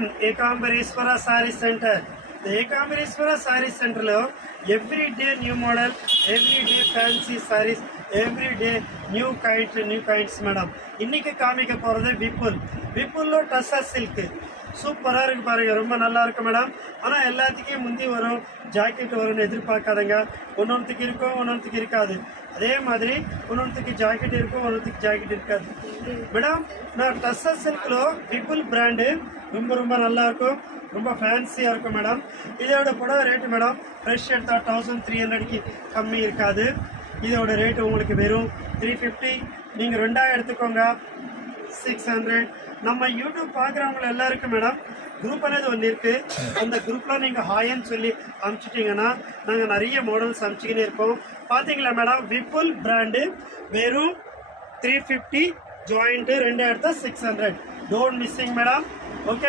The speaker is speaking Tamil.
Welcome Ekambareswara sari centre. ఏకాంబరేశ్వర సారీ సెంటర్లో every day new model, every day fancy saris, every day new kinds madam. இன்னைக்கு காமிக்க போகிறது விப்புல்ல டஸ்ஸா சில்க். சூப்பராக இருக்குது பாருங்கள், ரொம்ப நல்லா இருக்குது மேடம். ஆனால் எல்லாத்துக்கும் முந்தி வரும், ஜாக்கெட் வரும்னு எதிர்பார்க்காதங்க. ஒன்னொன்றுக்கு இருக்கும், ஒன்னொன்றுக்கு இருக்காது. அதே மாதிரி ஒன்னொன்றுக்கு ஜாக்கெட் இருக்கும், ஒன்னொன்றுக்கு ஜாக்கெட் இருக்காது மேடம். நான் டஸ்ஸா சில்கில் விப்புல் பிராண்டு ரொம்ப ரொம்ப நல்லாயிருக்கும், ரொம்ப ஃபேன்சியாக இருக்கும் மேடம். இதோட புடவை ரேட்டு மேடம் ஃப்ரெஷ் எடுத்தால் 1300க்கு கம்மி இருக்காது. இதோட ரேட்டு உங்களுக்கு வெறும் 350. நீங்கள் ரெண்டாக எடுத்துக்கோங்க 600. நம்ம யூடியூப் பார்க்குறவங்க எல்லாருக்கும் மேடம் குரூப் అనేది ஒன்று இருக்குது. அந்த குரூப்பில் நீங்கள் ஹாய்ன்னு சொல்லி அனுப்பிச்சிட்டிங்கன்னா நாங்கள் நிறைய மாடல்ஸ் அனுப்பிச்சிக்கினே இருப்போம். பார்த்தீங்களா மேடம், விப்புல் பிராண்டு வெறும் 350, ஜாயிண்ட்டு ரெண்டு எடுத்தால் 600. Don't missing madam. ஓகே.